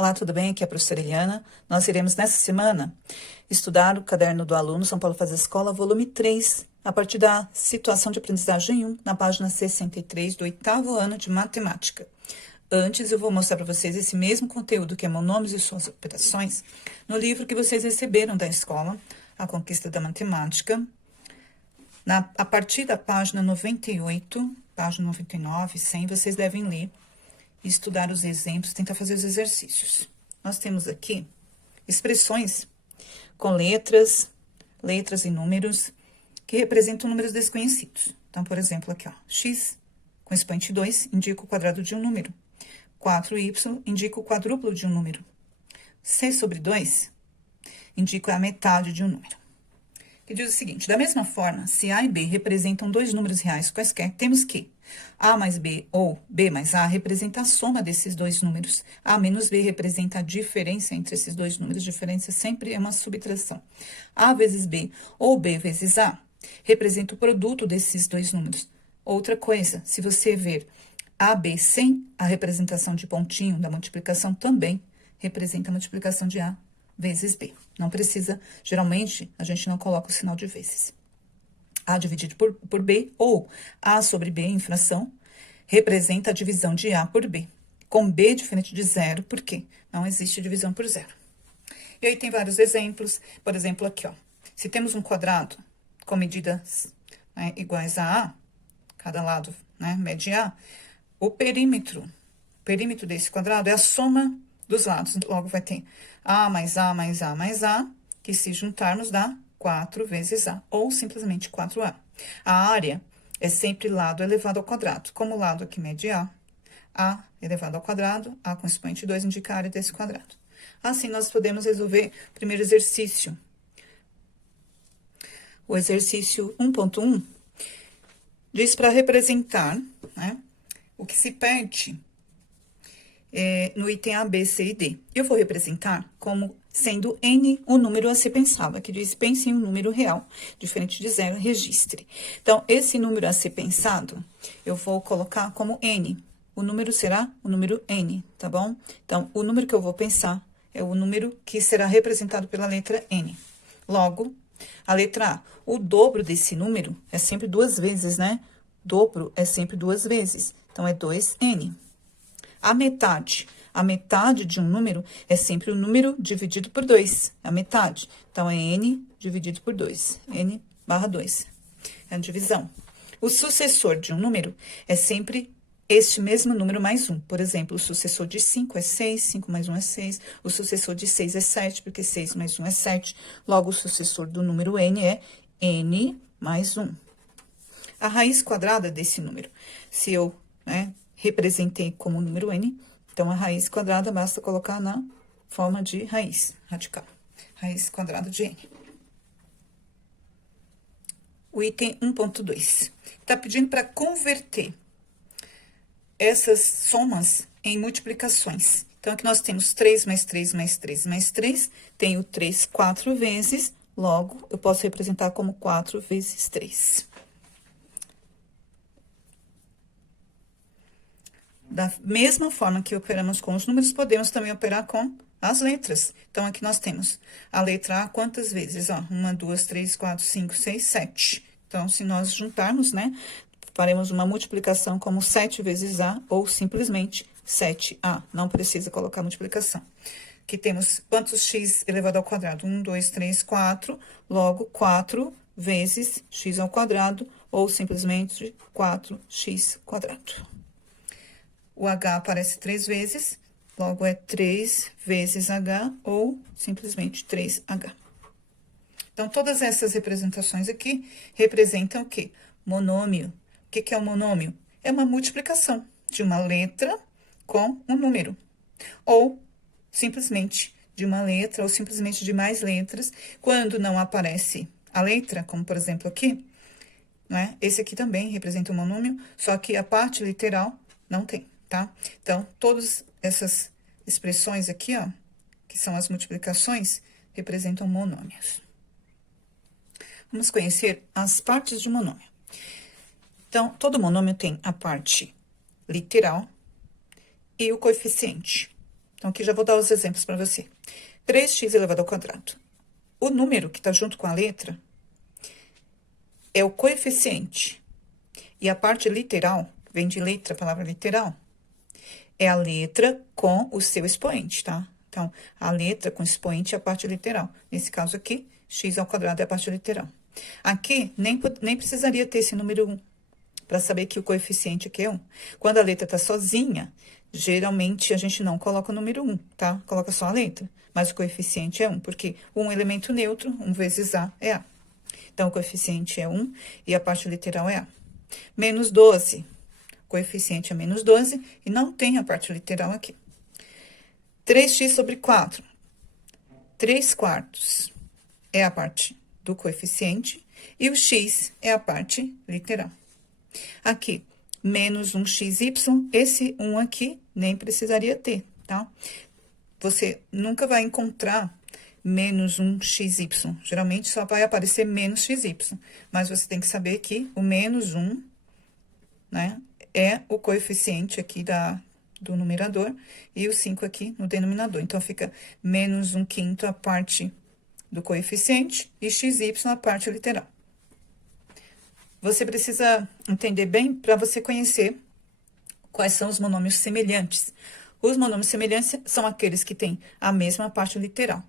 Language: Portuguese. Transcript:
Olá, tudo bem? Aqui é a professora Eliana. Nós iremos, nessa semana, estudar o Caderno do Aluno São Paulo Faz Escola, volume 3, a partir da situação de aprendizagem 1, na página 63 do 8º ano de matemática. Antes, eu vou mostrar para vocês esse mesmo conteúdo, que é monômios e suas operações, no livro que vocês receberam da escola, A Conquista da Matemática, a partir da página 98, página 99, 100, vocês devem ler e estudar os exemplos, tentar fazer os exercícios. Nós temos aqui expressões com letras e números que representam números desconhecidos. Então, por exemplo, aqui, ó, x com expoente 2 indica o quadrado de um número. 4y indica o quadrúplo de um número. C sobre 2 indica a metade de um número. Que diz o seguinte: da mesma forma, se A e B representam dois números reais quaisquer, temos que A mais B ou B mais A representa a soma desses dois números. A menos B representa a diferença entre esses dois números. Diferença sempre é uma subtração. A vezes B ou B vezes A representa o produto desses dois números. Outra coisa, se você ver AB sem a representação de pontinho da multiplicação, também representa a multiplicação de A vezes B. Não precisa, geralmente, a gente não coloca o sinal de vezes. A dividido por B, ou A sobre B em fração, representa a divisão de A por B. Com B diferente de zero, por quê? Não existe divisão por zero. E aí tem vários exemplos. Por exemplo, aqui, ó. Se temos um quadrado com medidas, né, iguais a A, cada lado, né, mede A, o perímetro desse quadrado é a soma dos lados. Logo, vai ter A mais A mais A mais A, que se juntarmos dá 4 vezes A, ou simplesmente 4A. A área é sempre lado elevado ao quadrado. Como o lado aqui mede A elevado ao quadrado, A com expoente 2 indica a área desse quadrado. Assim, nós podemos resolver o primeiro exercício. O exercício 1.1 diz para representar, né, o que se perde no item A, B, C e D. Eu vou representar como sendo N o número a ser pensado. Aqui diz, pense em um número real, diferente de zero, registre. Então, esse número a ser pensado, eu vou colocar como N. O número será o número N, tá bom? Então, o número que eu vou pensar é o número que será representado pela letra N. Logo, a letra A, o dobro desse número é sempre duas vezes, né? Dobro é sempre duas vezes, então, é 2N. A metade de um número é sempre o número dividido por 2, a metade. Então, é N dividido por 2, N barra 2, é a divisão. O sucessor de um número é sempre este mesmo número mais 1. Por exemplo, o sucessor de 5 é 6, 5 mais 1 é 6. O sucessor de 6 é 7, porque 6 mais 1 é 7. Logo, o sucessor do número N é N mais 1. A raiz quadrada desse número, se eu, né, representei como número N, então, a raiz quadrada basta colocar na forma de raiz radical. Raiz quadrada de N. O item 1.2. Tá pedindo para converter essas somas em multiplicações. Então, aqui nós temos 3 mais 3 mais 3 mais 3. Tenho 3 4 vezes, logo, eu posso representar como 4 vezes 3. Da mesma forma que operamos com os números, podemos também operar com as letras. Então, aqui nós temos a letra A quantas vezes? Ó, 1, 2, 3, 4, 5, 6, 7. Então, se nós juntarmos, né, faremos uma multiplicação como 7 vezes A ou simplesmente 7A. Não precisa colocar multiplicação. Aqui temos quantos x elevado ao quadrado? 1, 2, 3, 4. Logo, 4 vezes x ao quadrado ou simplesmente 4x quadrado. O H aparece 3 vezes, logo é 3 vezes H ou simplesmente 3H. Então, todas essas representações aqui representam o quê? Monômio. O que é um monômio? É uma multiplicação de uma letra com um número. Ou simplesmente de uma letra, ou simplesmente de mais letras. Quando não aparece a letra, como por exemplo aqui, né? Esse aqui também representa um monômio, só que a parte literal não tem. Tá? Então, todas essas expressões aqui, ó, que são as multiplicações, representam monômios. Vamos conhecer as partes de monômio. Então, todo monômio tem a parte literal e o coeficiente. Então, aqui já vou dar os exemplos para você. 3x elevado ao quadrado. O número que está junto com a letra é o coeficiente. E a parte literal, vem de letra, a palavra literal, é a letra com o seu expoente, tá? Então, a letra com expoente é a parte literal. Nesse caso aqui, x ao quadrado é a parte literal. Aqui, nem precisaria ter esse número 1, para saber que o coeficiente aqui é 1. Quando a letra tá sozinha, geralmente a gente não coloca o número 1, tá? Coloca só a letra. Mas o coeficiente é 1, porque 1 é um elemento neutro, 1 vezes A é A. Então, o coeficiente é 1 e a parte literal é A. Menos 12. O coeficiente é menos 12 e não tem a parte literal aqui. 3x sobre 4. 3 quartos é a parte do coeficiente e o x é a parte literal. Aqui, menos 1xy, esse 1 aqui nem precisaria ter, tá? Você nunca vai encontrar menos 1xy. Geralmente, só vai aparecer menos xy. Mas você tem que saber que o menos 1, né, é o coeficiente aqui do numerador e o 5 aqui no denominador. Então, fica menos 1/5 a parte do coeficiente e xy a parte literal. Você precisa entender bem para você conhecer quais são os monômios semelhantes. Os monômios semelhantes são aqueles que têm a mesma parte literal.